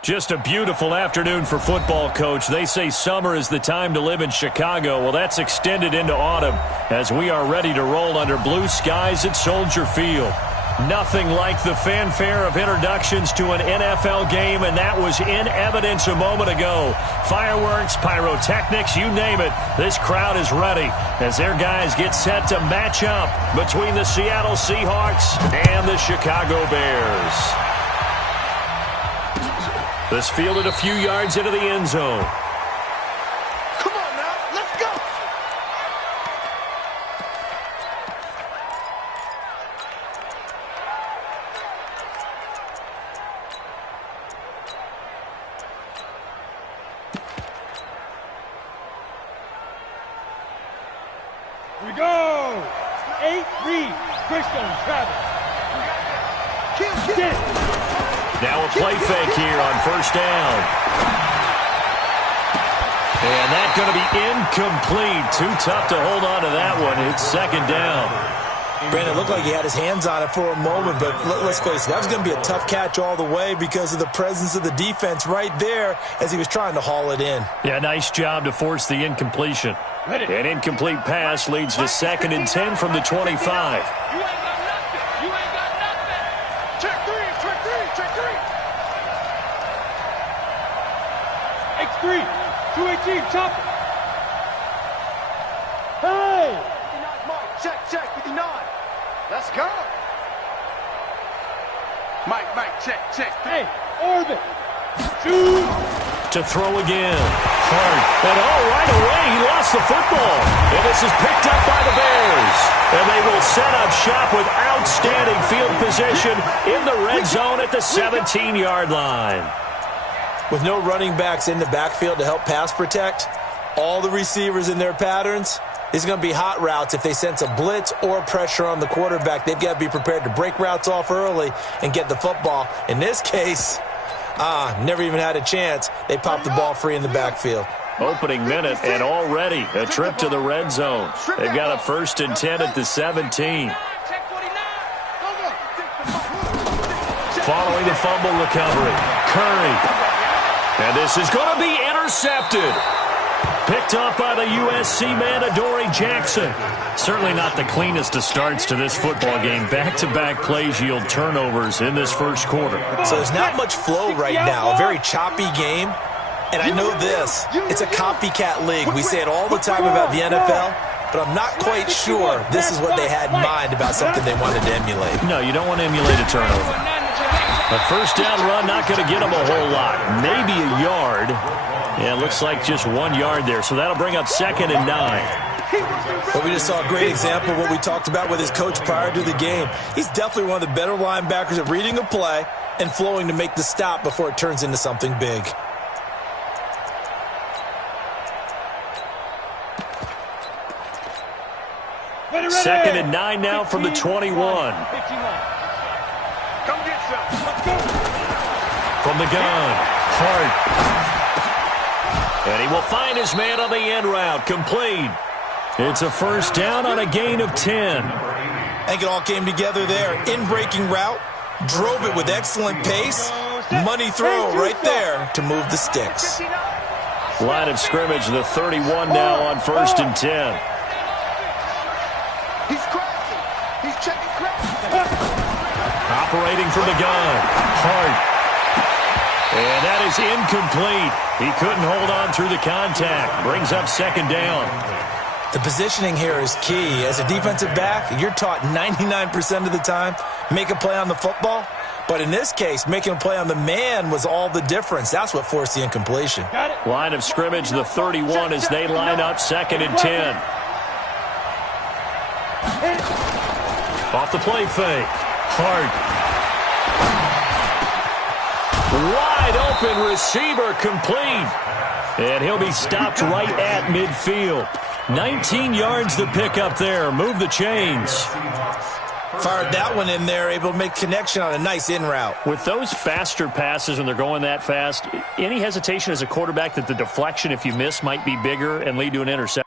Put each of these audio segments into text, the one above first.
Just a beautiful afternoon for football, Coach. They say summer is the time to live in Chicago. Well, that's extended into autumn as we are ready to roll under blue skies at Soldier Field. Nothing like the fanfare of introductions to an NFL game, and that was in evidence a moment ago. Fireworks, pyrotechnics, you name it. This crowd is ready as their guys get set to match up between the Seattle Seahawks and the Chicago Bears. This fielded a few yards into the end zone. Come on now, let's go! Here we go! 8 read, Christian Travis. Get it! Now a play fake here on first down. And that's going to be incomplete. Too tough to hold on to that one. It's second down. Brandon, it looked like he had his hands on it for a moment, but let's face it, that was going to be a tough catch all the way because of the presence of the defense right there as he was trying to haul it in. Yeah, nice job to force the incompletion. An incomplete pass leads to 2nd and 10 from the 25. X3, 218, chop it. Hey! 59 Mike, check, 59. Let's go. Mike, check. Hey, orbit. Shoot. To throw again. Hard. And right away, he lost the football. And this is picked up by the Bears. And they will set up shop with outstanding field position in the red zone at the 17-yard line. With no running backs in the backfield to help pass protect, all the receivers in their patterns, it's going to be hot routes. If they sense a blitz or pressure on the quarterback, they've got to be prepared to break routes off early and get the football. In this case, never even had a chance. They popped the ball free in the backfield. Opening minute, and already a trip to the red zone. They've got a 1st and 10 at the 17. Following the fumble recovery, Curry. And this is going to be intercepted. Picked up by the USC man, Adoree Jackson. Certainly not the cleanest of starts to this football game. Back-to-back plays yield turnovers in this first quarter. So there's not much flow right now. A very choppy game. And I know this. It's a copycat league. We say it all the time about the NFL, but I'm not quite sure this is what they had in mind about something they wanted to emulate. No, you don't want to emulate a turnover. A first down run, not going to get them a whole lot. Maybe a yard. Yeah, it looks like just 1 yard there. So that'll bring up 2nd and 9. But we just saw a great example of what we talked about with his coach prior to the game. He's definitely one of the better linebackers at reading a play and flowing to make the stop before it turns into something big. Ready. 2nd and 9 now from the 21. 51. Come get some. Let's go. From the gun, Hart. And he will find his man on the end route, complete. It's a first down on a gain of 10. I think it all came together there. In-breaking route, drove it with excellent pace. Money throw right there to move the sticks. Line of scrimmage, the 31 now on 1st and 10. He's crashing. He's checking crashing. Operating from the gun, Hart. And that is incomplete. He couldn't hold on through the contact. Brings up 2nd down. The positioning here is key. As a defensive back, you're taught 99% of the time, make a play on the football. But in this case, making a play on the man was all the difference. That's what forced the incompletion. Line of scrimmage, the 31 as they line up 2nd and 10. Off the play fake. Hart. Wide open receiver complete. And he'll be stopped right at midfield. 19 yards to pick up there. Move the chains. Fired that one in there, able to make connection on a nice in route. With those faster passes when they're going that fast, any hesitation as a quarterback that the deflection, if you miss, might be bigger and lead to an interception?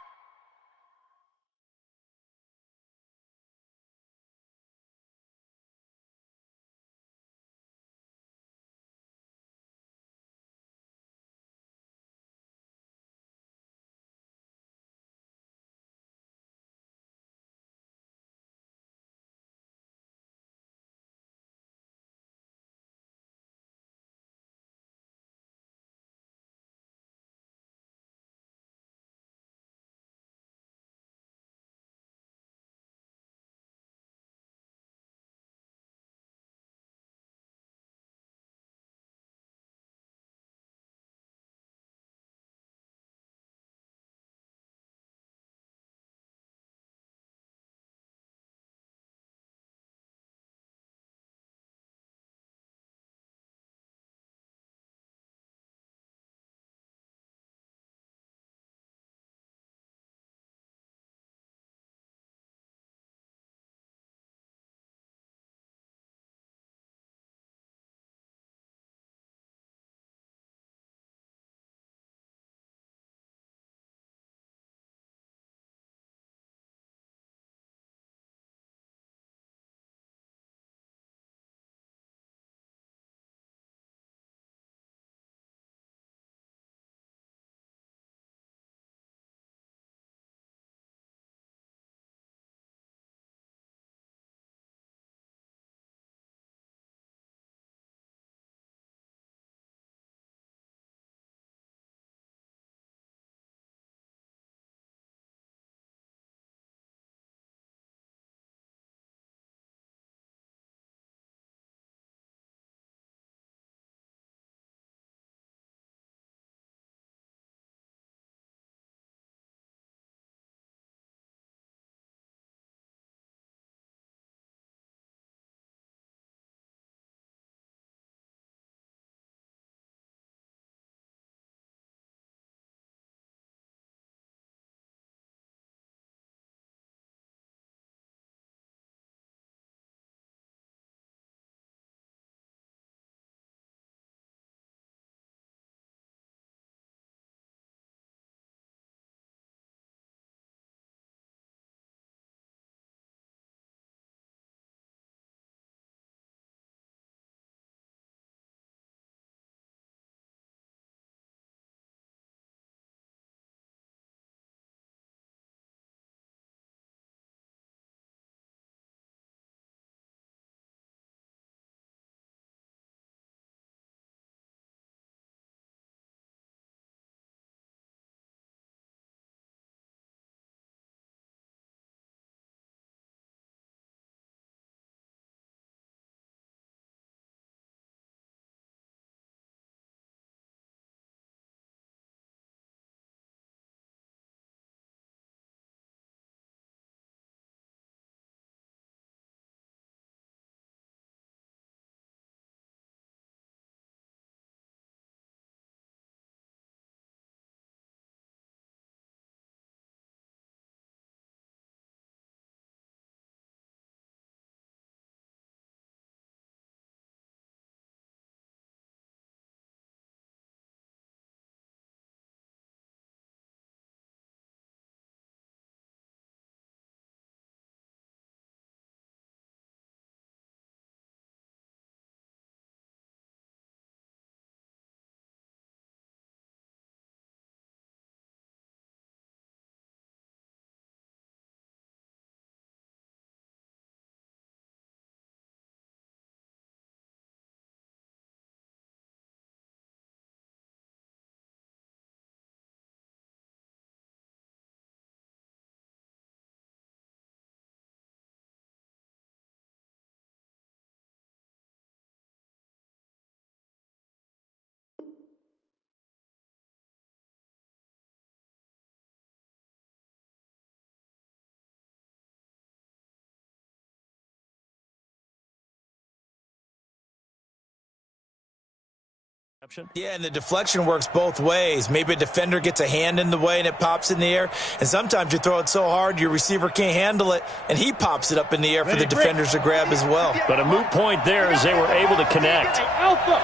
Yeah, and the deflection works both ways. Maybe a defender gets a hand in the way and it pops in the air. And sometimes you throw it so hard your receiver can't handle it, and he pops it up in the air for the defenders to grab as well. But a moot point there as they were able to connect. Alpha.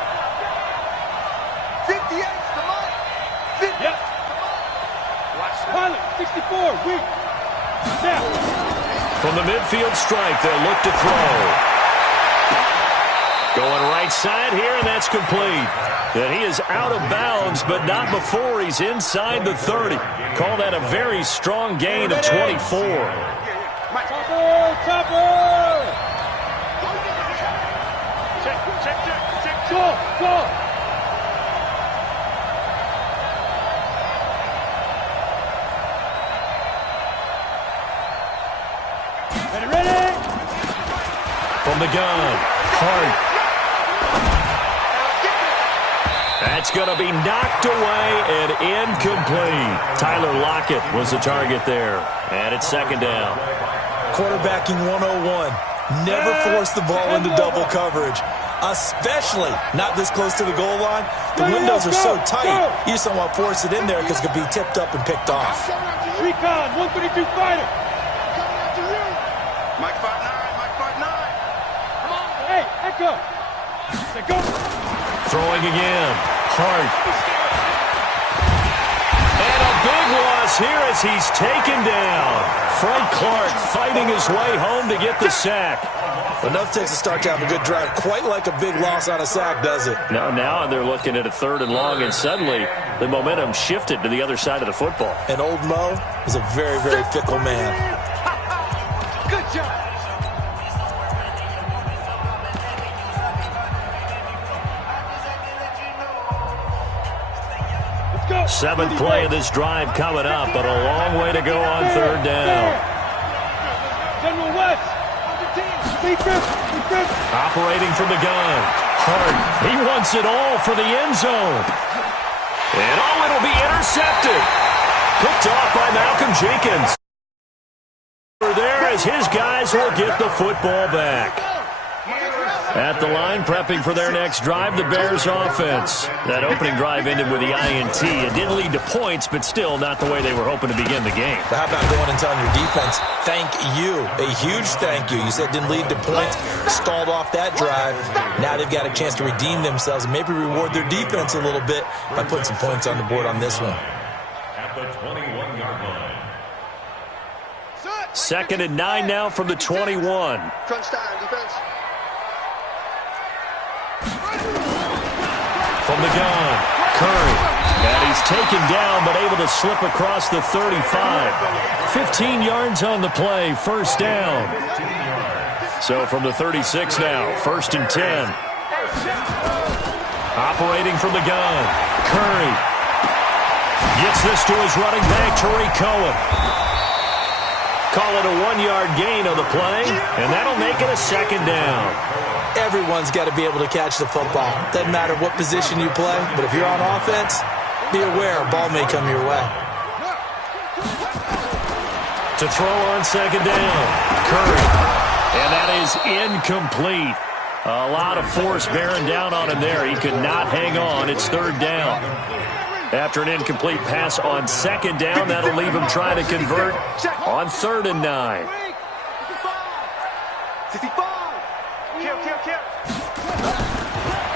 58's the mark. 50. Yep. Pilot, 64, weak. Now. From the midfield strike, they'll look to throw. Going right side here, and that's complete. And he is out of bounds, but not before he's inside the 30. Call that a very strong gain of 24. Chopper! Check. Go! Ready? From the gun, Hart. That's going to be knocked away and incomplete. Tyler Lockett was the target there. And it's second down. Quarterbacking 101. Never force the ball into double coverage, especially not this close to the goal line. The windows are so tight, you just don't want to force it in there because it could be tipped up and picked off. Recon, 132 fighter. Mike 5'9", Come on. Hey, Echo. Say go. Throwing again. Hart. And a big loss here as he's taken down. Frank Clark fighting his way home to get the sack. Enough takes a start to have a good drive. Quite like a big loss on a sack, does it? Now they're looking at a 3rd and long, and suddenly the momentum shifted to the other side of the football. And old Mo is a very, very fickle man. Good job. Seventh play of this drive coming up, but a long way to go on 3rd down. General West. Operating from the gun. Hart, he wants it all for the end zone. And it'll be intercepted. Picked off by Malcolm Jenkins. There as his guys will get the football back. At the line, prepping for their next drive, the Bears offense. That opening drive ended with the INT. It didn't lead to points, but still not the way they were hoping to begin the game. But how about going and telling your defense, thank you, a huge thank you. You said it didn't lead to points, stalled off that drive. Now they've got a chance to redeem themselves and maybe reward their defense a little bit by putting some points on the board on this one. At the 21-yard line. 2nd and 9 now from the 21. Crunch time, defense. From the gun, Curry. And he's taken down, but able to slip across the 35. 15 yards on the play, 1st down. So from the 36 now, 1st and 10. Operating from the gun, Curry. Gets this to his running back, Tariq Cohen. Call it a 1-yard gain on the play, and that'll make it a 2nd down. Everyone's got to be able to catch the football. Doesn't matter what position you play, but if you're on offense, be aware a ball may come your way. To throw on 2nd down, Curry. And that is incomplete. A lot of force bearing down on him there. He could not hang on. It's 3rd down. After an incomplete pass on 2nd down, that'll leave him trying to convert on 3rd and 9. 55.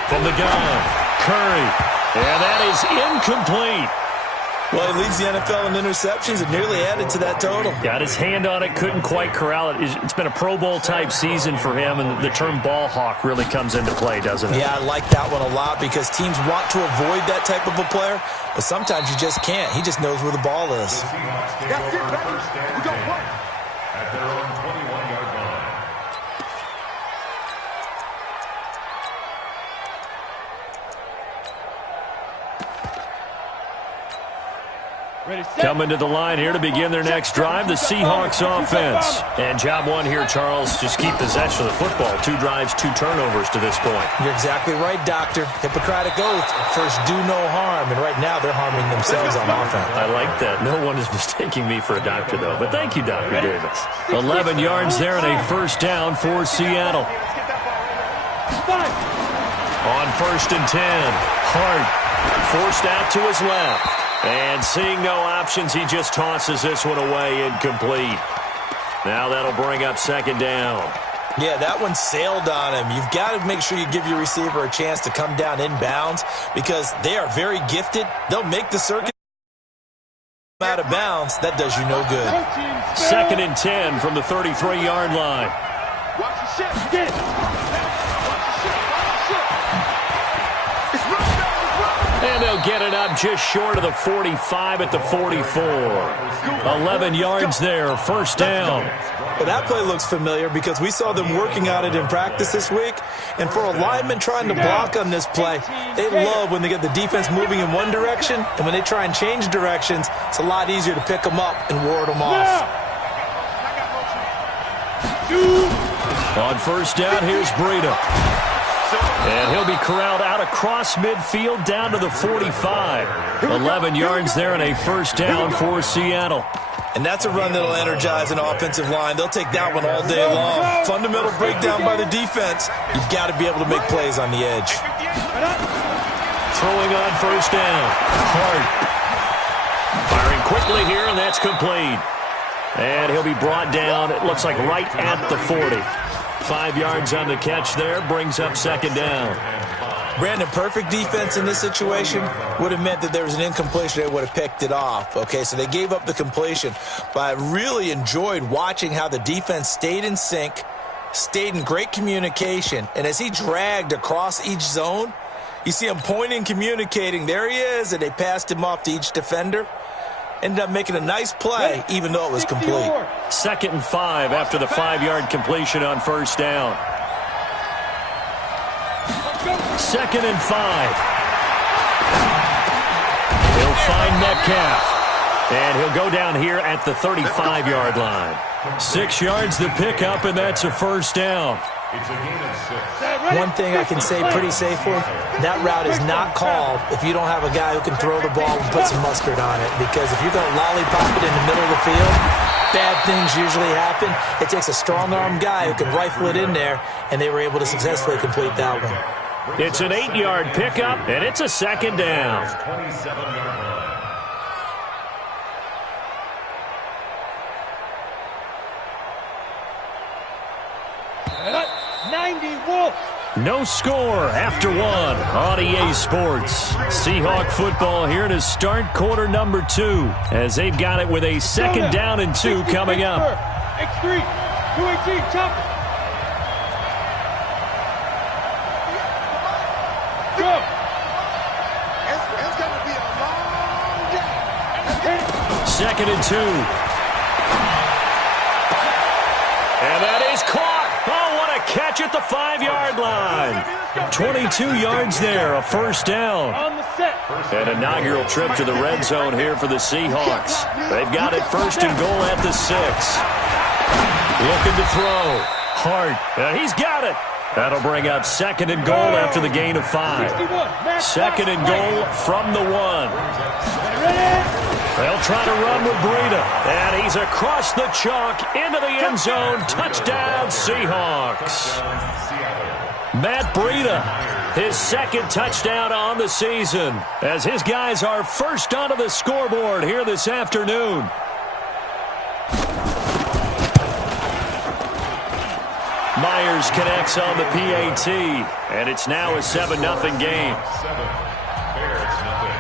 From the gun, Curry. And that is incomplete. Well, he leads the NFL in interceptions and nearly added to that total. Got his hand on it, couldn't quite corral it. It's been a Pro Bowl-type season for him, and the term ball hawk really comes into play, doesn't it? Yeah, I like that one a lot because teams want to avoid that type of a player, but sometimes you just can't. He just knows where the ball is. That's it, baby. We got one. At their own 21-yard line. Coming to the line here to begin their next drive, the Seahawks offense. And job one here, Charles, just keep possession of the football. 2 drives, 2 turnovers to this point. You're exactly right, Doctor. Hippocratic oath. First, do no harm. And right now, they're harming themselves on offense. I like that. No one is mistaking me for a doctor, though. But thank you, Dr. Davis. 11 yards there and a 1st down for Seattle. On 1st and 10, Hart forced out to his left. And seeing no options, he just tosses this one away, incomplete. Now that'll bring up 2nd down. Yeah, that one sailed on him. You've got to make sure you give your receiver a chance to come down inbounds because they are very gifted. They'll make the circuit out of bounds. That does you no good. 2nd and 10 from the 33-yard line. Watch the ship. Get it. Watch the ship. Watch the ship. It's running back. It's running. And they'll get it up just short of the 45 at the 44. 11 yards there, 1st down. Well, that play looks familiar because we saw them working on it in practice this week. And for a lineman trying to block on this play, they love when they get the defense moving in one direction. And when they try and change directions, it's a lot easier to pick them up and ward them off. On 1st down, here's Breida. And he'll be corralled out across midfield down to the 45. 11 yards there and a 1st down for Seattle. And that's a run that'll energize an offensive line. They'll take that one all day long. Fundamental breakdown by the defense. You've got to be able to make plays on the edge. Throwing on 1st down. Hart. Firing quickly here, and that's complete. And he'll be brought down, it looks like right at the 40. 5 yards on the catch there, brings up 2nd down. Brandon, perfect defense in this situation would have meant that there was an incompletion. They would have picked it off. Okay, so they gave up the completion. But I really enjoyed watching how the defense stayed in sync, stayed in great communication. And as he dragged across each zone, you see him pointing, communicating. There he is, and they passed him off to each defender. Ended up making a nice play, even though it was complete. 2nd and 5 after the 5-yard completion on 1st down. 2nd and 5. He'll find Metcalf. And he'll go down here at the 35-yard line. 6 yards to pick up, and that's a 1st down. It's a gain of 6. One thing I can say pretty safely, that route is not called if you don't have a guy who can throw the ball and put some mustard on it. Because if you're going to lollipop it in the middle of the field, bad things usually happen. It takes a strong-arm guy who can rifle it in there, and they were able to successfully complete that one. It's an 8-yard pickup, and it's a 2nd down. 27-yard line. No score after 1 on EA Sports. Seahawk football here to start quarter number 2 as they've got it with a 2nd down and 2 coming up. X3, 218, chop. Go. It's going to be a long day. 2nd and 2. And that is caught. Oh, what a catch at the 5-yard line. 22 yards there, a 1st down. On the set. An inaugural trip to the red zone here for the Seahawks. They've got it 1st and goal at the 6. Looking to throw. Hart. He's got it. That'll bring up 2nd and goal after the gain of 5. 2nd and goal from the 1. They'll try to run with Breida. And he's across the chalk into the end zone. Touchdown, Seahawks. Matt Breida, his 2nd touchdown on the season, as his guys are first onto the scoreboard here this afternoon. Myers connects on the PAT, and it's now a 7-0 game. 7. Bears nothing.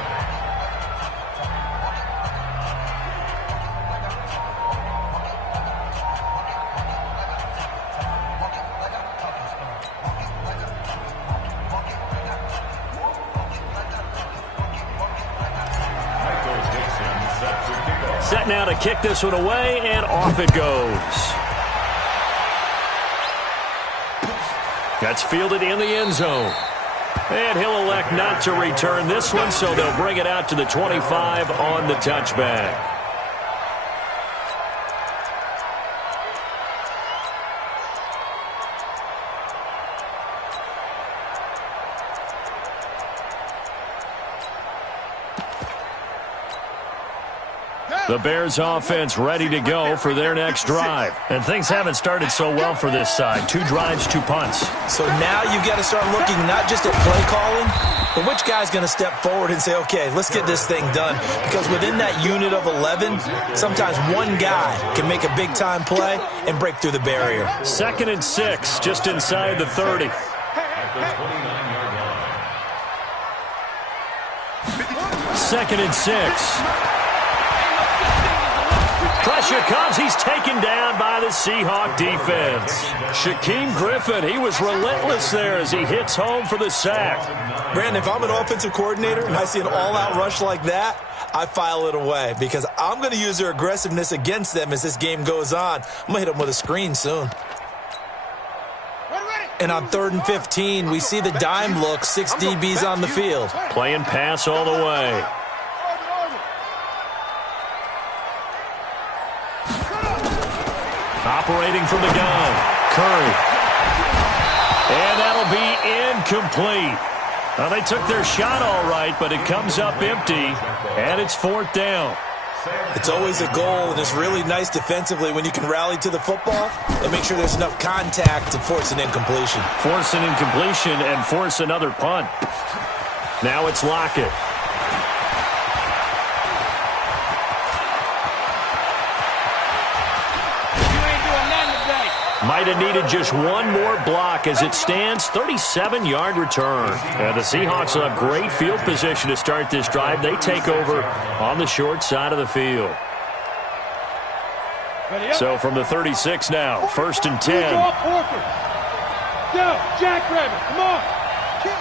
Set now to kick this one away, and off it goes. That's fielded in the end zone. And he'll elect not to return this one, so they'll bring it out to the 25 on the touchback. The Bears offense ready to go for their next drive. And things haven't started so well for this side. 2 drives, 2 punts. So now you've got to start looking not just at play calling, but which guy's going to step forward and say, okay, let's get this thing done. Because within that unit of 11, sometimes one guy can make a big-time play and break through the barrier. 2nd and 6, just inside the 30. At the 29-yard line. 2nd and 6. Pressure comes. He's taken down by the Seahawk defense. Shaquem Griffin, he was relentless there as he hits home for the sack. Brandon, if I'm an offensive coordinator and I see an all-out rush like that, I file it away because I'm going to use their aggressiveness against them as this game goes on. I'm going to hit them with a screen soon. And on 3rd and 15, we see the dime look, 6 DBs on the field. Playing pass all the way. Operating from the gun, Curry. And that'll be incomplete. Well, they took their shot all right, but it comes up empty, and it's 4th down. It's always a goal, and it's really nice defensively when you can rally to the football and make sure there's enough contact to force an incompletion. Force an incompletion and force another punt. Now it's Lockett. Might have needed just one more block as it stands. 37-yard return. And the Seahawks will have great field position to start this drive. They take over on the short side of the field. So from the 36 now, 1st and 10. Go, Jackrabbit, come on. Kill.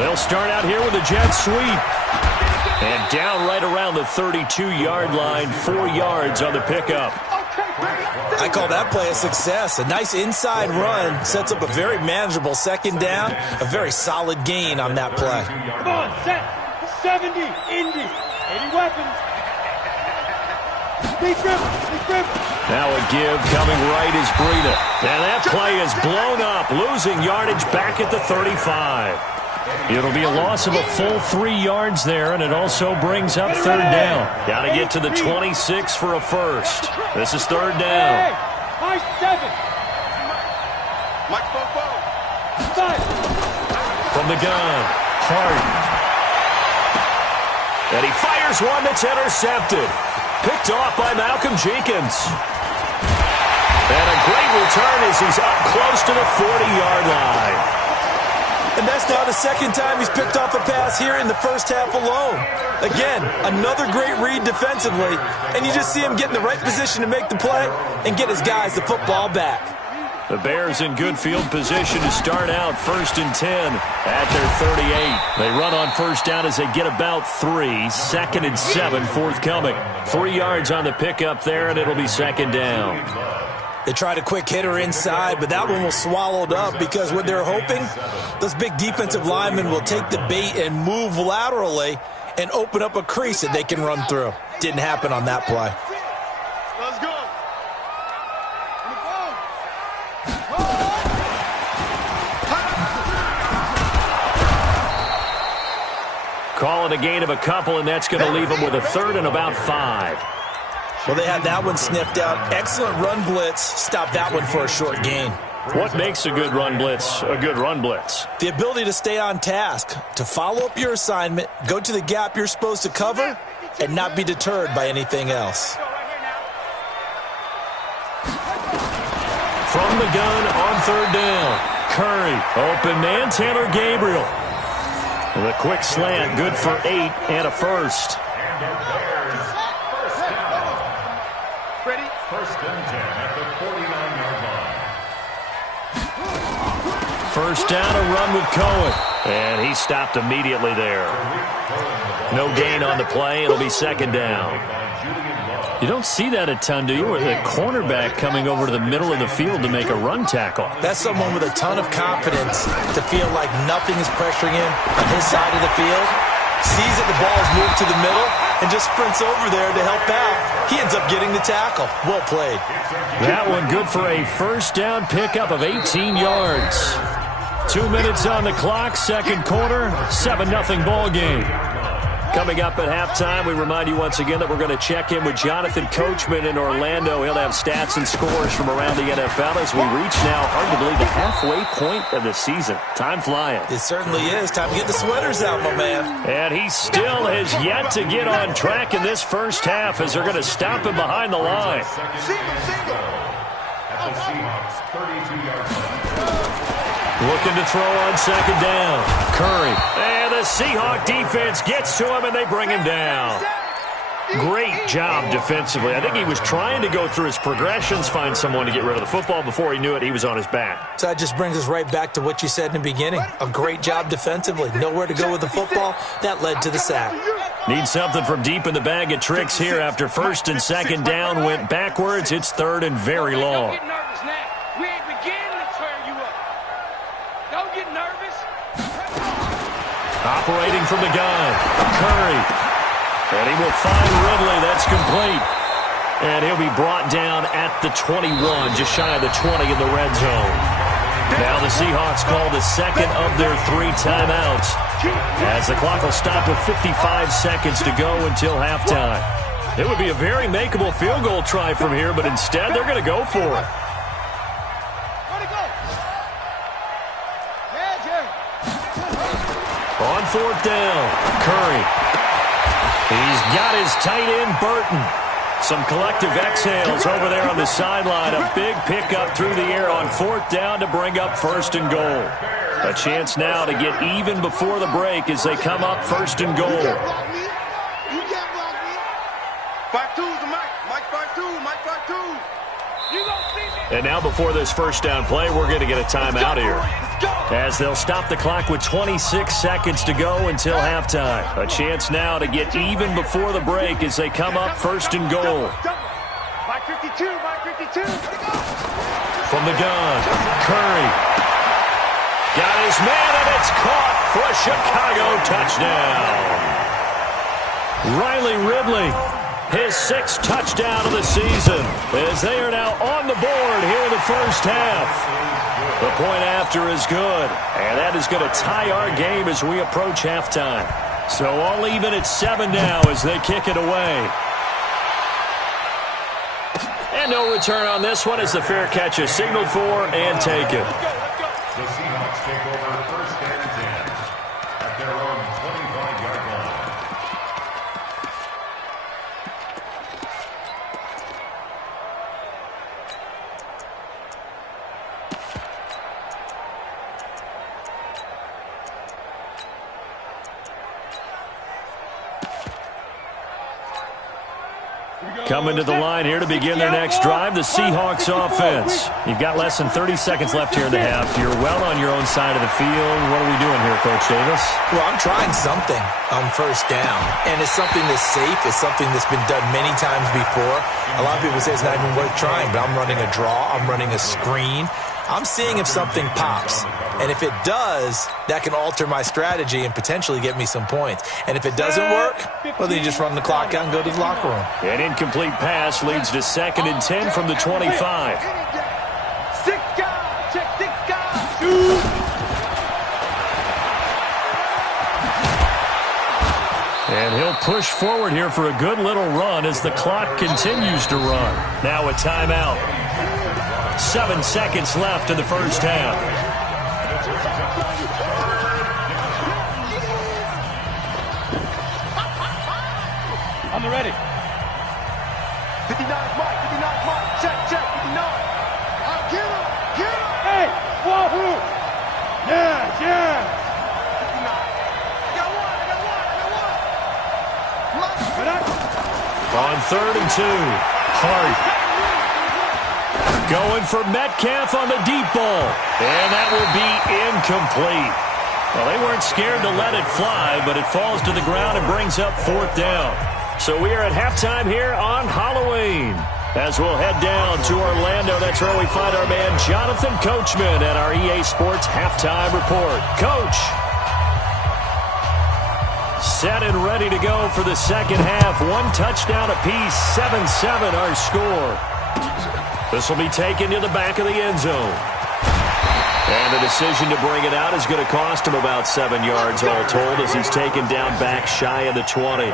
They'll start out here with a jet sweep. And down right around the 32-yard line, 4 yards on the pickup. I call that play a success. A nice inside run sets up a very manageable 2nd down, a very solid gain on that play. Come on, set. 70, Indy, 80 weapons. Big grip. Now a give coming right is Breida. And that play is blown up, losing yardage back at the 35. It'll be a loss of a full 3 yards there, and it also brings up 3rd down. Got to get to the 26 for a first. This is 3rd down. High 7. Mike Bobo. 5. From the gun, Harden. And he fires one that's intercepted. Picked off by Malcolm Jenkins. And a great return as he's up close to the 40-yard line. And that's now the 2nd time he's picked off a pass here in the first half alone. Again, another great read defensively, and you just see him get in the right position to make the play and get his guys the football back. The Bears in good field position to start out 1st and 10 at their 38. They run on 1st down as they get about 3. 2nd and 7 forthcoming. 3 yards on the pickup there, and it'll be 2nd down. They tried a quick hitter inside, but that one was swallowed up because what they're hoping, those big defensive linemen will take the bait and move laterally and open up a crease that they can run through. Didn't happen on that play. Let's go. Call it a gain of a couple, and that's going to leave them with a 3rd and about 5. Well, they had that one sniffed out. Excellent run blitz. Stop that one for a short gain. What makes a good run blitz a good run blitz? The ability to stay on task, to follow up your assignment, go to the gap you're supposed to cover, and not be deterred by anything else. From the gun on 3rd down. Curry, open man, Taylor Gabriel. With a quick slant, good for 8 and a first. First and 10 at the 49-yard line. First down, a run with Cohen. And he stopped immediately there. No gain on the play. It'll be 2nd down. You don't see that a ton, do you? With a cornerback coming over to the middle of the field to make a run tackle. That's someone with a ton of confidence to feel like nothing is pressuring him on his side of the field. Sees that the ball is moved to the middle and just sprints over there to help out. He ends up getting the tackle. Well played. That one good for a first down pickup of 18 yards. 2 minutes on the clock, 2nd quarter, 7-0 ball game. Coming up at halftime, we remind you once again that we're going to check in with Jonathan Coachman in Orlando. He'll have stats and scores from around the NFL as we reach now, hard to believe, the halfway point of the season. Time flying. It certainly is. Time to get the sweaters out, my man. And he still has yet to get on track in this first half as they're going to stop him behind the line. At the Seahawks 32-yard line. Looking to throw on second down. Curry. And the Seahawk defense gets to him, and they bring him down. Great job defensively. I think he was trying to go through his progressions, find someone to get rid of the football. Before he knew it, he was on his back. So that just brings us right back to what you said in the beginning. A great job defensively. Nowhere to go with the football. That led to the sack. Need something from deep in the bag of tricks here. After first and second down went backwards, it's third and very long. Don't get nervous now. We ain't beginning to turn you up. Don't get nervous. Operating from the gun, Curry. And he will find Ridley. That's complete. And he'll be brought down at the 21, just shy of the 20 in the red zone. Now the Seahawks call the second of their 3 timeouts, as the clock will stop with 55 seconds to go until halftime. It would be a very makeable field goal try from here, but instead they're going to go for it. On fourth down, Curry. He's got his tight end, Burton. Some collective exhales over there on the sideline. A big pickup through the air on fourth down to bring up first and goal. A chance now to get even before the break as they come up first and goal. You can't block me. 5-2's the Mike. Mike 5-2. Mike 5-2. You gonna see me? And now before this first down play, we're going to get a timeout here, as they'll stop the clock with 26 seconds to go until halftime. A chance now to get even before the break as they come up first and goal. Mike 52, Mike 52. From the gun, Curry. Got his man, and it's caught for a Chicago touchdown. Riley Ridley, his 6th touchdown of the season, as they are now on the board here in the first half. The point after is good, and that is going to tie our game as we approach halftime. So all even at 7 now as they kick it away. And no return on this one as the fair catch is signaled for and taken. The Seahawks take over first and 10 at their own 25-yard line. Coming to the line here to begin their next drive, the Seahawks offense. You've got less than 30 seconds left here in the half. You're well on your own side of the field. What are we doing here, Coach Davis? Well, I'm trying something on first down, and it's something that's safe. It's something that's been done many times before. A lot of people say it's not even worth trying, but I'm running a draw. I'm running a screen. I'm seeing if something pops. And if it does, that can alter my strategy and potentially get me some points. And if it doesn't work, well, then you just run the clock out and go to the locker room. An incomplete pass leads to 2nd and 10 from the 25. 6 guys, check 6 guys. Shoot. And he'll push forward here for a good little run as the clock continues to run. Now a timeout. 7 seconds left in the first half. I'm ready. 59 Mike. 59 Mike. Check, 59. Get him. Hey, wahoo! Yeah, yeah. 59. I got one. On 3rd and 2, Hart. Going for Metcalf on the deep ball. And that will be incomplete. Well, they weren't scared to let it fly, but it falls to the ground and brings up 4th down. So we are at halftime here on Halloween. As we'll head down to Orlando, that's where we find our man Jonathan Coachman at our EA Sports Halftime Report. Coach. Set and ready to go for the second half. 1 touchdown apiece, 7-7 our score. This will be taken to the back of the end zone. And the decision to bring it out is going to cost him about 7 yards all told as he's taken down back shy of the 20.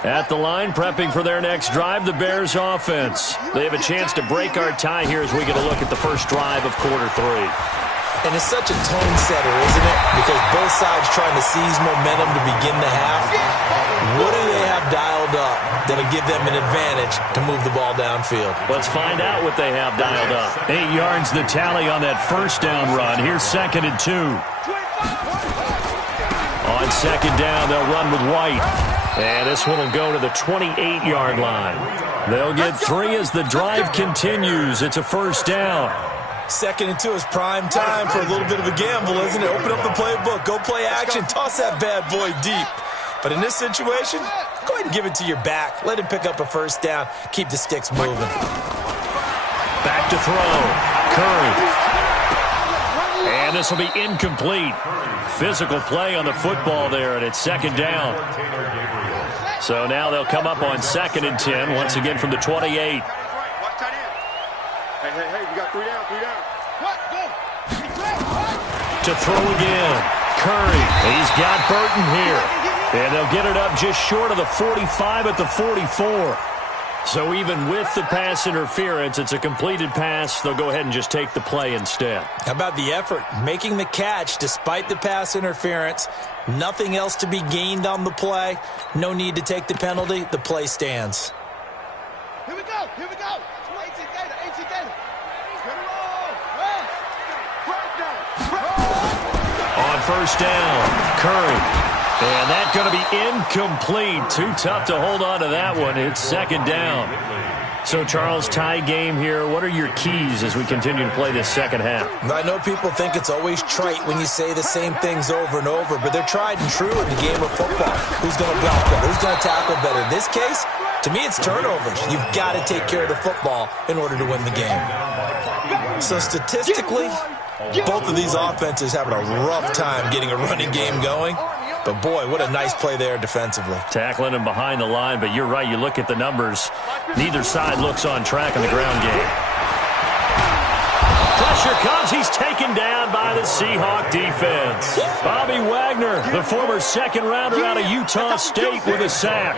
At the line, prepping for their next drive, the Bears offense. They have a chance to break our tie here as we get a look at the first drive of quarter 3. And it's such a tone setter, isn't it? Because both sides trying to seize momentum to begin the half. What do they have dialed up that'll give them an advantage to move the ball downfield? Let's find out what they have dialed up. 8 yards the tally on that first down run. Here's 2nd and 2. On 2nd down, they'll run with White. And this one will go to the 28-yard line. They'll get 3 as the drive continues. It's a first down. 2nd and 2 is prime time for a little bit of a gamble, isn't it? Open up the playbook, go play action, toss that bad boy deep. But in this situation, go ahead and give it to your back. Let him pick up a first down. Keep the sticks moving. Back to throw. Curry. And this will be incomplete. Physical play on the football there, and it's 2nd down. So now they'll come up on 2nd and 10, once again from the 28. Hey, we got 3 down, 3 down. To throw again. Curry. He's got Burton here. And they'll get it up just short of the 45 at the 44. So even with the pass interference, it's a completed pass. They'll go ahead and just take the play instead. How about the effort? Making the catch despite the pass interference. Nothing else to be gained on the play. No need to take the penalty. The play stands. Here we go, here we go. 18 Gator, 18 Gator. On first down, Curry. And that's going to be incomplete. Too tough to hold on to that one. It's 2nd down. So, Charles, tie game here. What are your keys as we continue to play this second half? I know people think it's always trite when you say the same things over and over, but they're tried and true in the game of football. Who's going to block better? Who's going to tackle better? In this case, to me, it's turnovers. You've got to take care of the football in order to win the game. So, statistically, both of these offenses having a rough time getting a running game going. But, boy, what a nice play there defensively. Tackling him behind the line, but you're right. You look at the numbers. Neither side looks on track in the ground game. Pressure comes. He's taken down by the Seahawk defense. Bobby Wagner, the former second-rounder out of Utah State, with a sack.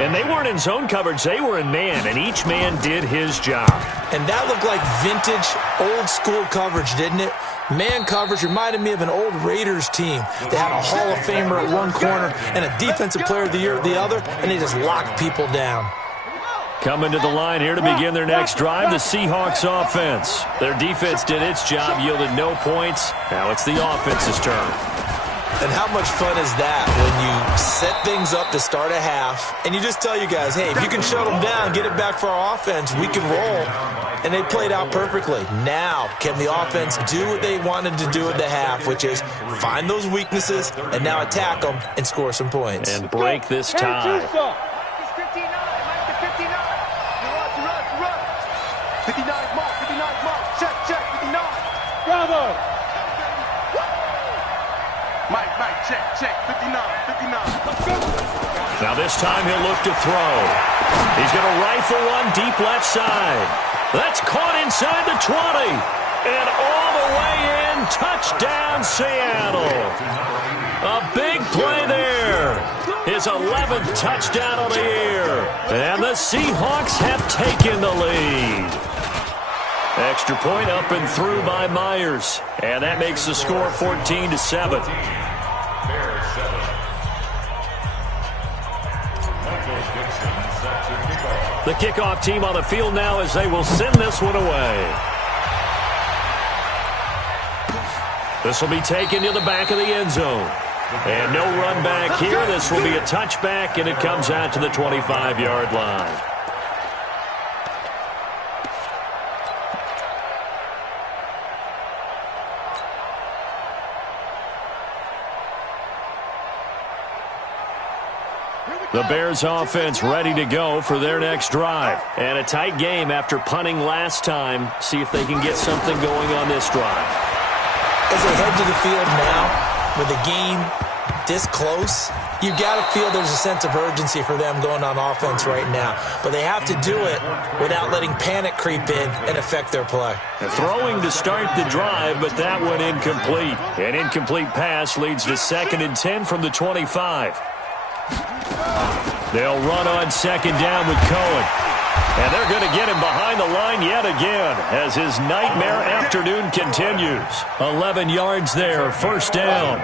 And they weren't in zone coverage. They were in man, and each man did his job. And that looked like vintage, old-school coverage, didn't it? Man coverage reminded me of an old Raiders team. They had a Hall of Famer at one corner and a Defensive Player of the Year at the other, and they just locked people down. Coming to the line here to begin their next drive, the Seahawks offense. Their defense did its job, yielded no points. Now it's the offense's turn. And how much fun is that when you set things up to start a half, and you just tell you guys, hey, if you can shut them down, get it back for our offense, we can roll. And they played out perfectly. Now, can the offense do what they wanted to do at the half, which is find those weaknesses and now attack them and score some points. And break this tie. 59, Mike to 59. Run. 59 mark, 59 mark. Check, 59. Bravo! Mike, check, 59. Now this time he'll look to throw. He's going to rifle one deep left side. That's caught inside the 20. And all the way in, touchdown Seattle. A big play there. His 11th touchdown of the year. And the Seahawks have taken the lead. Extra point up and through by Myers. And that makes the score 14-7. The kickoff team on the field now as they will send this one away. This will be taken to the back of the end zone. And no run back here. This will be a touchback, and it comes out to the 25-yard line. The Bears offense ready to go for their next drive. And a tight game after punting last time. See if they can get something going on this drive. As they head to the field now, with the game this close, you've got to feel there's a sense of urgency for them going on offense right now. But they have to do it without letting panic creep in and affect their play. Throwing to start the drive, but that one incomplete. An incomplete pass leads to 2nd and 10 from the 25. They'll run on second down with Cohen. And they're going to get him behind the line yet again as his nightmare afternoon continues. 11 yards there, first down.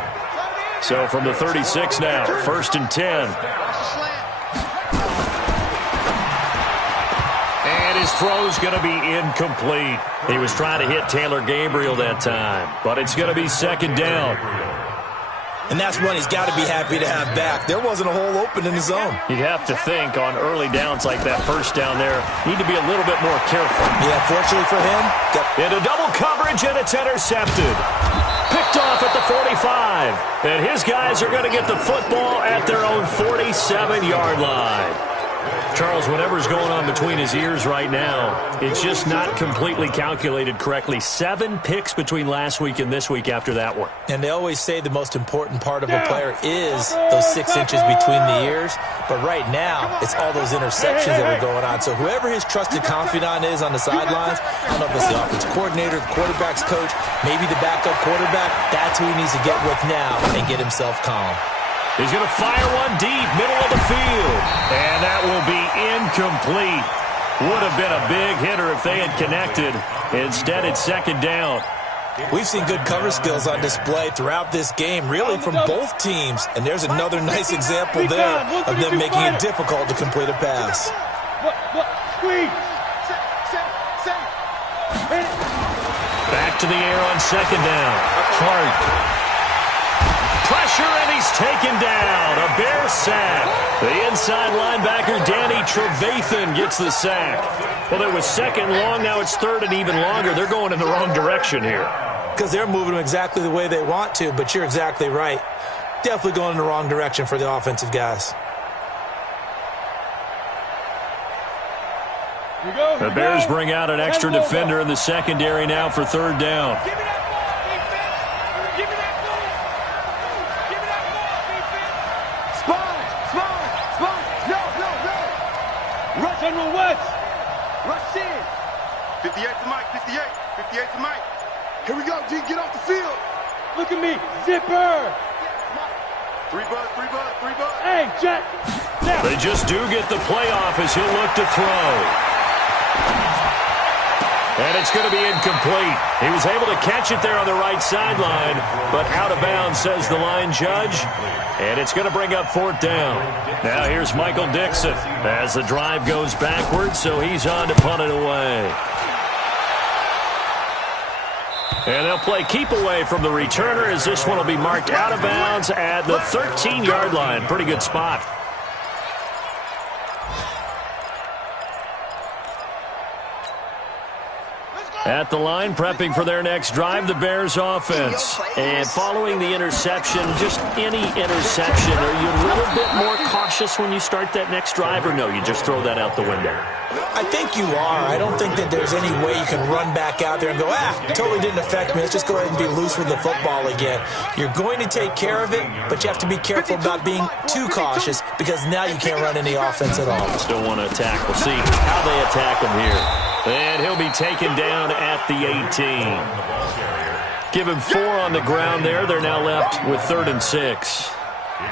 So from the 36 now, 1st and 10. And his throw's going to be incomplete. He was trying to hit Taylor Gabriel that time, but it's going to be 2nd down. And that's one he's got to be happy to have back. There wasn't a hole open in the zone. You'd have to think on early downs like that first down there, need to be a little bit more careful. Yeah, fortunately for him. Into double coverage, and it's intercepted. Picked off at the 45. And his guys are going to get the football at their own 47-yard line. Charles, whatever's going on between his ears right now, it's just not completely calculated correctly. 7 picks between last week and this week after that one. And they always say the most important part of a player is those 6 inches between the ears. But right now, it's all those interceptions that are going on. So whoever his trusted confidant is on the sidelines, I don't know if it's the offensive coordinator, the quarterback's coach, maybe the backup quarterback, that's who he needs to get with now and get himself calm. He's going to fire one deep, middle of the field. And that will be incomplete. Would have been a big hitter if they had connected. Instead, it's 2nd down. We've seen good cover skills on display throughout this game, really from both teams. And there's another nice example there of them making it difficult to complete a pass. Squeeze. Back to the air on 2nd down. Hart. Pressure, and he's taken down. A Bear sack. The inside linebacker, Danny Trevathan, gets the sack. Well, it was 2nd long. Now it's 3rd and even longer. They're going in the wrong direction here. Because they're moving them exactly the way they want to, but you're exactly right. Definitely going in the wrong direction for the offensive guys. The Bears bring out an extra defender in the secondary now for 3rd down. Rush in. 58 to Mike, 58. 58 to Mike. Here we go, G. Get off the field. Look at me. Zipper. 3 buzz, 3 buzz, 3 buzz. Hey, Jack. Now. They just do get the playoff as he'll look to throw. And it's going to be incomplete. He was able to catch it there on the right sideline, but out of bounds, says the line judge. And it's going to bring up 4th down. Now here's Michael Dixon as the drive goes backwards, so he's on to punt it away. And they'll play keep away from the returner as this one will be marked out of bounds at the 13-yard line. Pretty good spot. At the line, prepping for their next drive, the Bears offense. And following the interception, just any interception, are you a little bit more cautious when you start that next drive, or no, you just throw that out the window? I think you are. I don't think that there's any way you can run back out there and go, totally didn't affect me. Let's just go ahead and be loose with the football again. You're going to take care of it, but you have to be careful about being too cautious because now you can't run any offense at all. Still want to attack. We'll see how they attack him here. And he'll be taken down at the 18. Give him 4 on the ground there. They're now left with 3rd and 6.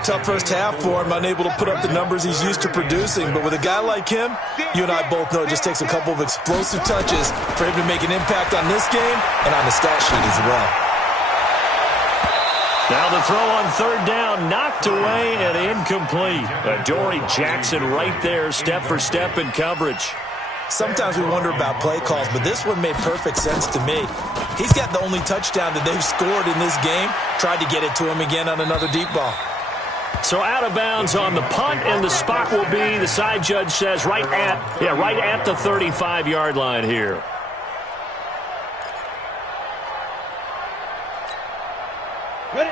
Tough first half for him, unable to put up the numbers he's used to producing. But with a guy like him, you and I both know it just takes a couple of explosive touches for him to make an impact on this game and on the stat sheet as well. Now the throw on third down, knocked away and incomplete. Adoree Jackson right there, step for step in coverage. Sometimes we wonder about play calls, but this one made perfect sense to me. He's got the only touchdown that they've scored in this game. Tried to get it to him again on another deep ball. So out of bounds on the punt, and the spot will be, the side judge says, right at the 35-yard line here.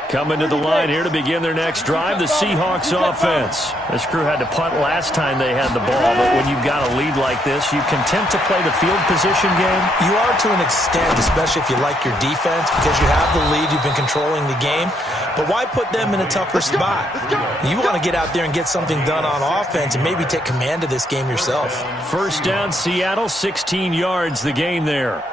Coming to the line here to begin their next drive, the Seahawks offense. This crew had to punt last time they had the ball, but when you've got a lead like this, you content to play the field position game? You are to an extent, especially if you like your defense, because you have the lead, you've been controlling the game. But why put them in a tougher spot? You want to get out there and get something done on offense and maybe take command of this game yourself. First down, Seattle, 16 yards, the gain there.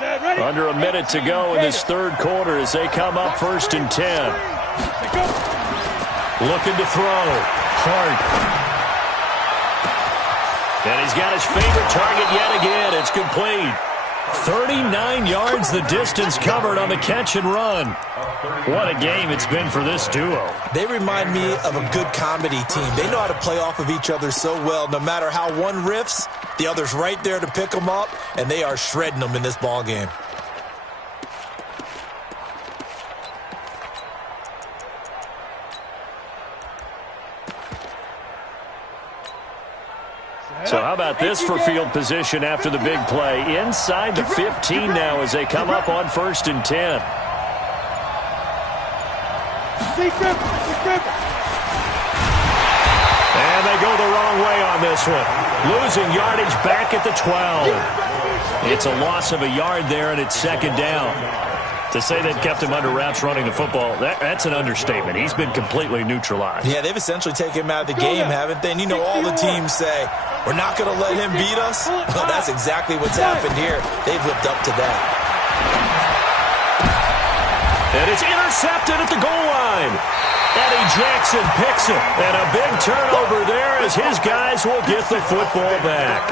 Under a minute to go in this third quarter as they come up 1st and 10. Looking to throw. Hart. And he's got his favorite target yet again. It's complete. 39 yards the distance covered on the catch and run. What a game it's been for this duo. They remind me of a good comedy team. They know how to play off of each other so well. No matter how one riffs, the other's right there to pick them up, and they are shredding them in this ball game. So how about this for field position after the big play? Inside the 15 now as they come up on 1st and 10. And they go the wrong way on this one. Losing yardage back at the 12. It's a loss of a yard there, and it's 2nd down. To say they've kept him under wraps running the football, that's an understatement. He's been completely neutralized. Yeah, they've essentially taken him out of the game, haven't they? And you know all the teams say, we're not going to let him beat us. Well, that's exactly what's happened here. They've lived up to that. And it's intercepted at the goal line. Eddie Jackson picks it. And a big turnover there as his guys will get the football back.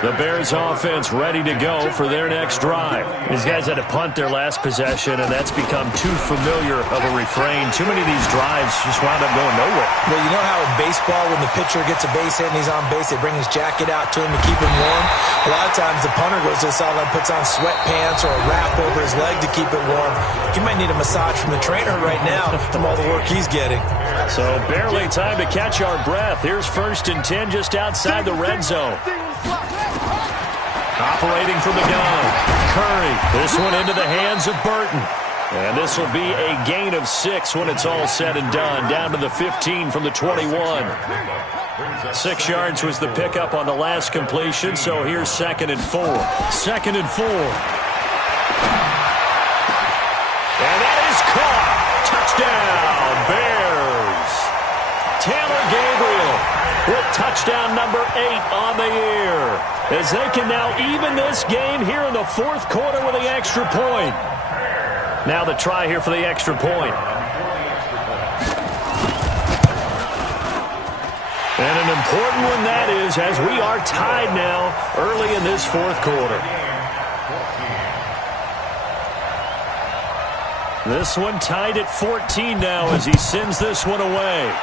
The Bears offense ready to go for their next drive. These guys had to punt their last possession, and that's become too familiar of a refrain. Too many of these drives just wound up going nowhere. Well, you know how in baseball, when the pitcher gets a base hit and he's on base, they bring his jacket out to him to keep him warm? A lot of times the punter goes to the sideline, puts on sweatpants or a wrap over his leg to keep it warm. He might need a massage from the trainer right now from all the work he's getting. So barely time to catch our breath. Here's 1st and 10 just outside the red zone. Operating from the gun, Curry. This one into the hands of Burton. And this will be a gain of 6 when it's all said and done. Down to the 15 from the 21. 6 yards was the pickup on the last completion, so here's 2nd and 4. 2nd and 4. And that is caught. Touchdown, Bears. Taylor Gabriel with touchdown number 8 on the year, as they can now even this game here in the 4th quarter with the extra point. Now the try here for the extra point. And an important one that is, as we are tied now early in this 4th quarter. This one tied at 14 now as he sends this one away.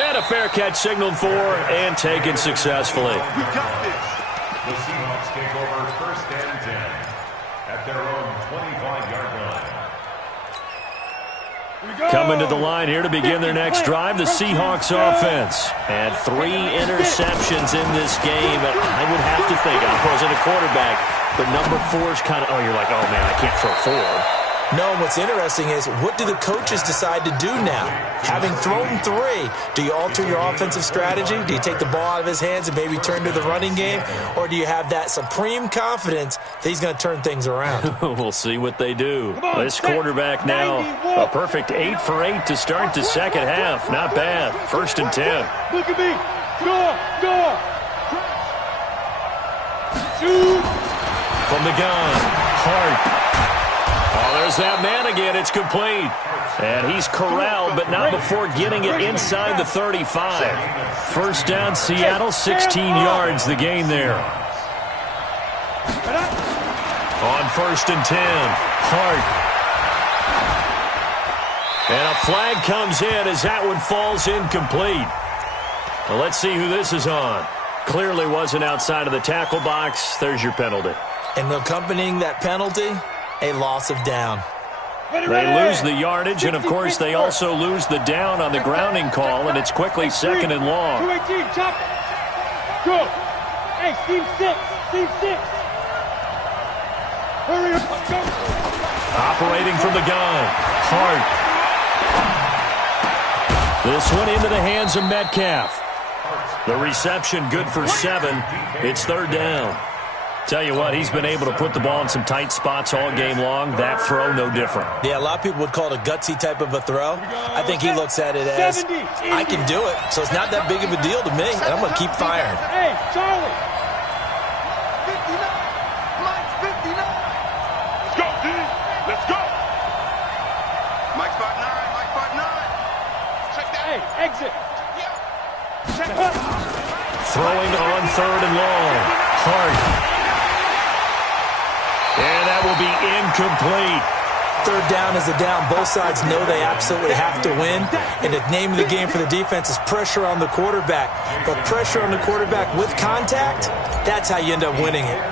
And a fair catch signaled for and taken successfully. The Seahawks take over 1st and 10 at their own 25-yard line. Coming to the line here to begin their next drive, the Seahawks offense. And 3 interceptions in this game. And I would have to think, I wasn't a quarterback, but number 4 is kind of, you're like, oh man, I can't throw 4. No, what's interesting is, what do the coaches decide to do now? Having thrown 3, do you alter your offensive strategy? Do you take the ball out of his hands and maybe turn to the running game? Or do you have that supreme confidence that he's going to turn things around? We'll see what they do. This quarterback now, a perfect 8 for 8 to start the second half. Not bad. 1st and 10. Look at me. Go. Shoot. From the gun, Hart. Oh, there's that man again. It's complete. And he's corralled, but not before getting it inside the 35. 1st down, Seattle, 16 yards, the gain there. On 1st and 10, Hart. And a flag comes in as that one falls incomplete. Well, let's see who this is on. Clearly wasn't outside of the tackle box. There's your penalty. And accompanying that penalty, a loss of down. They lose the yardage, and, of course, they also lose the down on the grounding call, and it's quickly 2nd and long. 218, chop it. Go. Hey, team 6. Team 6. Hurry up. Go. Operating from the gun. Hart. This one into the hands of Metcalf. The reception good for 7. It's 3rd down. Tell you what, he's been able to put the ball in some tight spots all game long. That throw, no different. Yeah, a lot of people would call it a gutsy type of a throw. I think he looks at it as, I can do it, so it's not that big of a deal to me, and I'm going to keep firing. Hey, Charlie. 59. Mike's 59. Let's go, D. Let's go. Mike's 5'9". Mike's 5'9". Check that. Hey, exit. Check Throwing on 3rd and long. Hart. And that will be incomplete. 3rd down is a down. Both sides know they absolutely have to win. And the name of the game for the defense is pressure on the quarterback. But pressure on the quarterback with contact, that's how you end up winning it.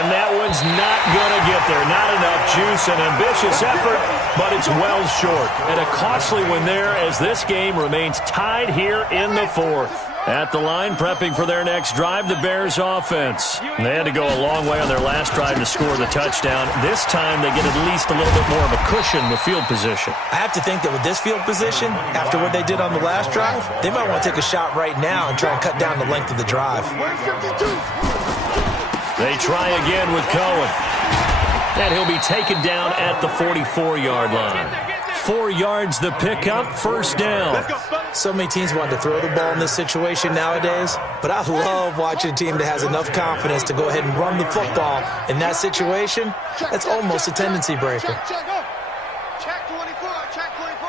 And that one's not going to get there. Not enough juice. An ambitious effort, but it's well short. And a costly one there as this game remains tied here in the 4th. At the line, prepping for their next drive, the Bears offense. They had to go a long way on their last drive to score the touchdown. This time, they get at least a little bit more of a cushion with field position. I have to think that with this field position, after what they did on the last drive, they might want to take a shot right now and try and cut down the length of the drive. They try again with Cohen. And he'll be taken down at the 44-yard line. 4 yards the pickup, 1st down. So many teams want to throw the ball in this situation nowadays, but I love watching a team that has enough confidence to go ahead and run the football. In that situation, that's almost a tendency breaker. Check 24. Check 24.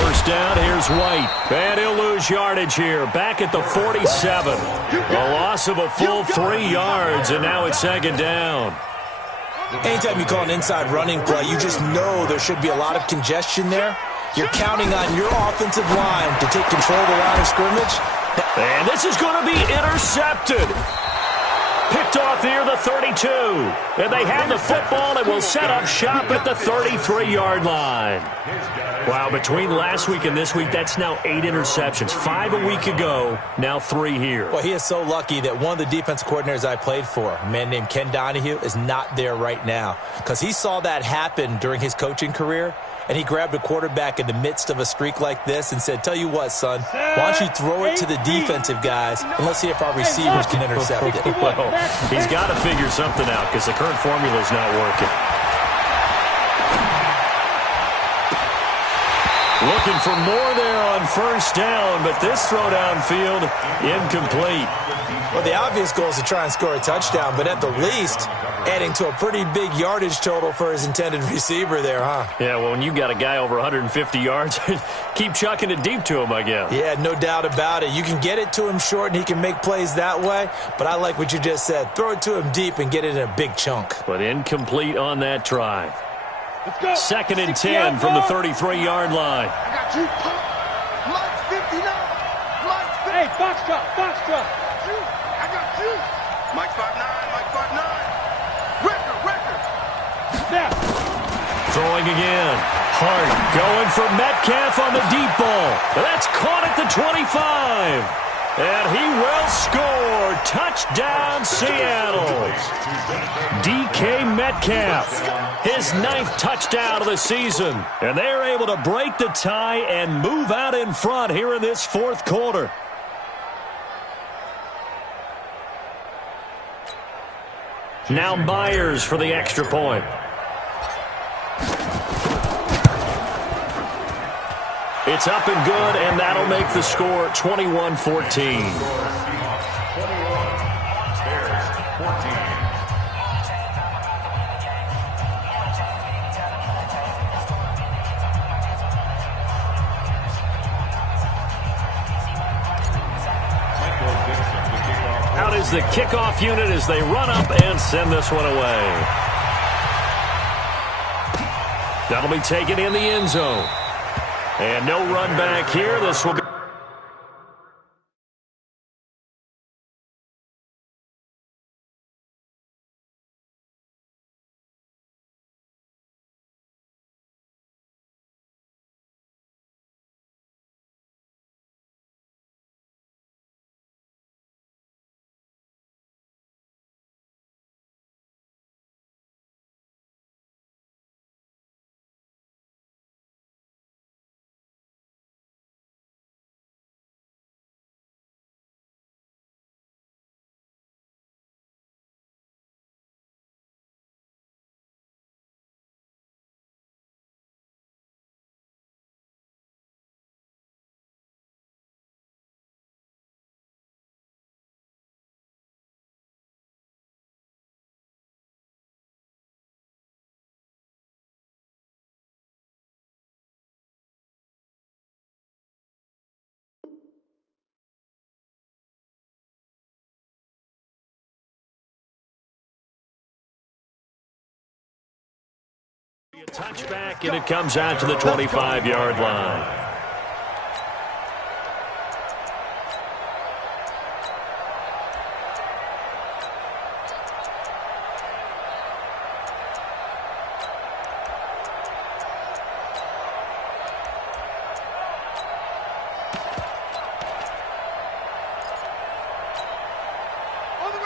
1st down, here's White. And he'll lose yardage here. Back at the 47. A loss of a full 3 yards, and now it's 2nd down. Anytime you call an inside running play, you just know there should be a lot of congestion there. You're counting on your offensive line to take control of the line of scrimmage. And this is going to be intercepted. Picked off near the 32. And they have the football and will set up shop at the 33-yard line. Wow, between last week and this week, that's now 8 interceptions. 5 a week ago, now 3 here. Well, he is so lucky that one of the defense coordinators I played for, a man named Ken Donahue, is not there right now. Because he saw that happen during his coaching career, and he grabbed a quarterback in the midst of a streak like this and said, tell you what, son, why don't you throw it to the defensive guys, and let's see if our receivers can intercept it. Well, he's got to figure something out because the current formula is not working. Looking for more there on 1st down, but this throw downfield, incomplete. Well, the obvious goal is to try and score a touchdown, but at the least, adding to a pretty big yardage total for his intended receiver there, huh? Yeah, well, when you got a guy over 150 yards, keep chucking it deep to him, I guess. Yeah, no doubt about it. You can get it to him short, and he can make plays that way, but I like what you just said. Throw it to him deep and get it in a big chunk. But incomplete on that try. Let's go. 2nd and 10 from the 33-yard line. I got you. Mike's 59. Mike's 59. Hey, box drop, box drop. I got you. Mike's 5'9". Mike's 5'9". Record. Snap. Throwing again. Hart going for Metcalf on the deep ball. That's caught at the 25. And he will score. Touchdown, Seattle. DK Metcalf, his 9th touchdown of the season. And they're able to break the tie and move out in front here in this 4th quarter. Now Myers for the extra point. It's up and good, and that'll make the score 21-14. is the kickoff unit as they run up and send this one away. That'll be taken in the end zone. And no run back here. This will be... A touchback, and it comes out to the 25-yard line.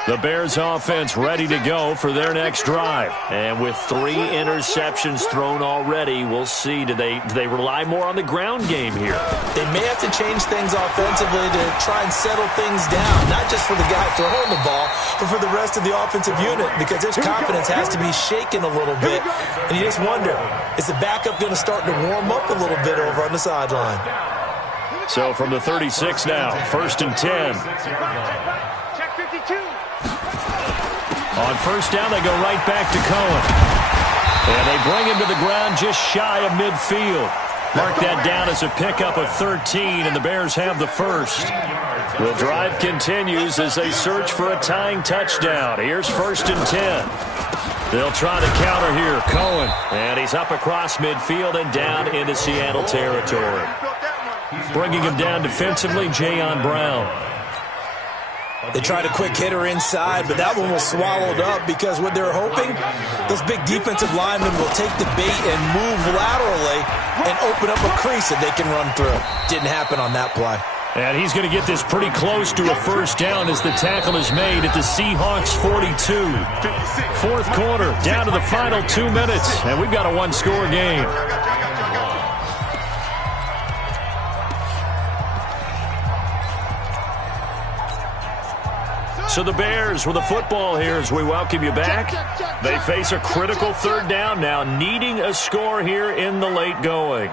The Bears offense ready to go for their next drive. And with 3 interceptions thrown already, we'll see. Do they rely more on the ground game here? They may have to change things offensively to try and settle things down, not just for the guy throwing the ball, but for the rest of the offensive unit, because their confidence has to be shaken a little bit. And you just wonder, is the backup going to start to warm up a little bit over on the sideline? So from the 36 now, 1st and 10. Check 52. On 1st down, they go right back to Cohen. And they bring him to the ground just shy of midfield. Mark that down as a pickup of 13, and the Bears have the first. The drive continues as they search for a tying touchdown. Here's 1st and 10. They'll try to counter here. Cohen, and he's up across midfield and down into Seattle territory. Bringing him down defensively, Jayon Brown. They tried a quick hitter inside, but that one was swallowed up because what they're hoping, those big defensive linemen will take the bait and move laterally and open up a crease that they can run through. Didn't happen on that play. And he's going to get this pretty close to a 1st down as the tackle is made at the Seahawks 42. 4th quarter, down to the final 2 minutes, and we've got a one-score game. So the Bears with the football here as we welcome you back. They face a critical 3rd down now, needing a score here in the late going.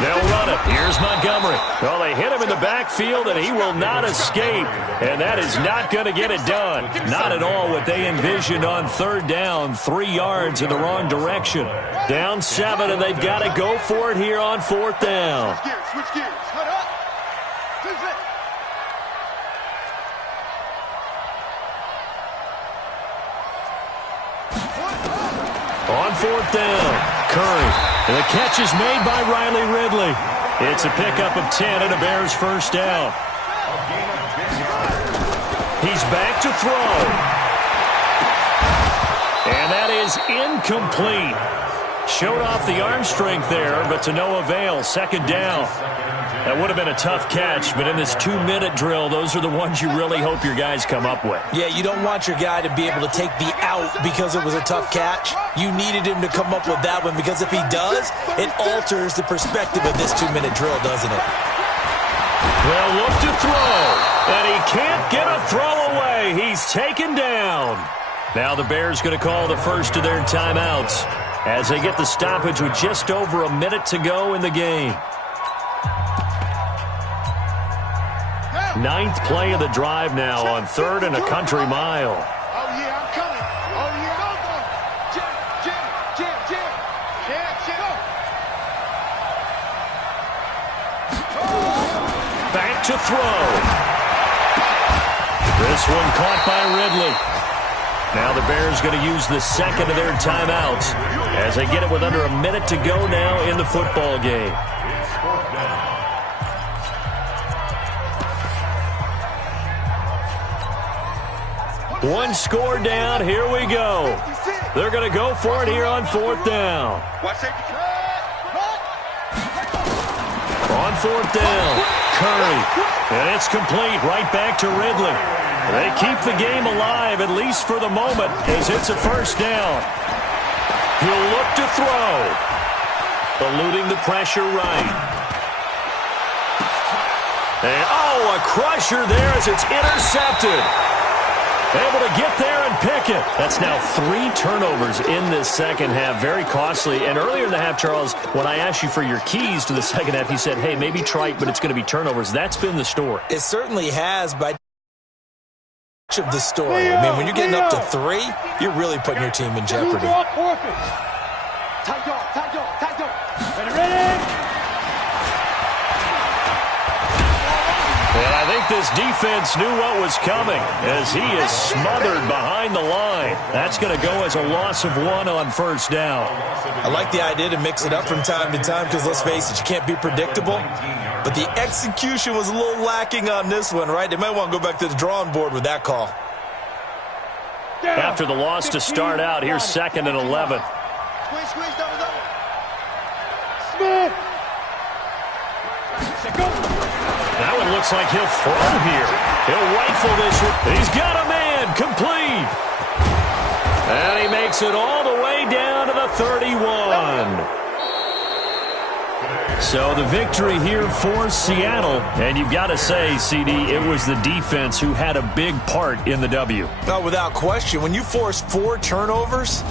They'll run it. Here's Montgomery. Well, they hit him in the backfield, and he will not escape. And that is not going to get it done. Not at all what they envisioned on 3rd down. 3 yards in the wrong direction. Down 7, and they've got to go for it here on 4th down. Switch gears. Cut up. On 4th down, Curry. And the catch is made by Riley Ridley. It's a pickup of 10 and a Bears 1st down. He's back to throw. And that is incomplete. Showed off the arm strength there, but to no avail. 2nd down. That would have been a tough catch, but in this 2-minute drill, those are the ones you really hope your guys come up with. Yeah, you don't want your guy to be able to take the out because it was a tough catch. You needed him to come up with that one because if he does, it alters the perspective of this 2-minute drill, doesn't it? They'll look to throw, and he can't get a throw away. He's taken down. Now the Bears going to call the first of their timeouts as they get the stoppage with just over a minute to go in the game. 9th play of the drive now on 3rd and a country mile. Oh, yeah, I'm coming. Oh, yeah. Jim. Yeah, Back to throw. This one caught by Ridley. Now the Bears going to use the second of their timeouts as they get it with under a minute to go now in the football game. One score down. Here we go. They're going to go for it here on fourth down. On fourth down, Curry. And it's complete right back to Ridley. They keep the game alive, at least for the moment, as it's a first down. He'll look to throw. Eluding the pressure right. And, oh, a crusher there as it's intercepted. Able to get there and pick it. That's now 3 turnovers in this second half. Very costly. And earlier in the half, Charles, when I asked you for your keys to the second half, you said, hey, maybe trite, but it's going to be turnovers. That's been the story. It certainly has, but much of the story. I mean, when you're getting up to 3, you're really putting your team in jeopardy. And I think this defense knew what was coming as he is smothered behind the line. That's going to go as a loss of 1 on first down. I like the idea to mix it up from time to time because, let's face it, you can't be predictable. But the execution was a little lacking on this one, right? They might want to go back to the drawing board with that call. After the loss to start out, here's 2nd and 11. Smith. That one looks like he'll throw here. He'll rifle this one. He's got a man complete. And he makes it all the way down to the 31. So the victory here for Seattle. And you've got to say, CD, it was the defense who had a big part in the W. No, without question. When you force 4 turnovers,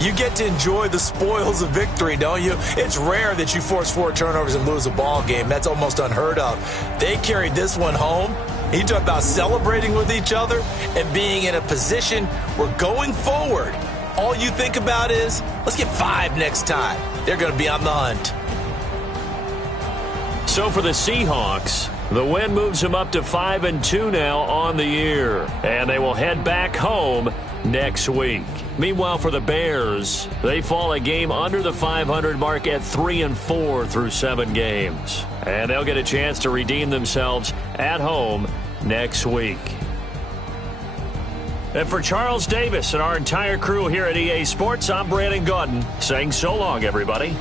you get to enjoy the spoils of victory, don't you? It's rare that you force 4 turnovers and lose a ball game. That's almost unheard of. They carried this one home. You talk about celebrating with each other and being in a position where going forward, all you think about is, let's get 5 next time. They're going to be on the hunt. So for the Seahawks, the win moves them up to 5-2 now on the year. And they will head back home next week. Meanwhile, for the Bears, they fall a game under the 500 mark at 3-4 through 7 games. And they'll get a chance to redeem themselves at home next week. And for Charles Davis and our entire crew here at EA Sports, I'm Brandon Gaudin saying so long, everybody.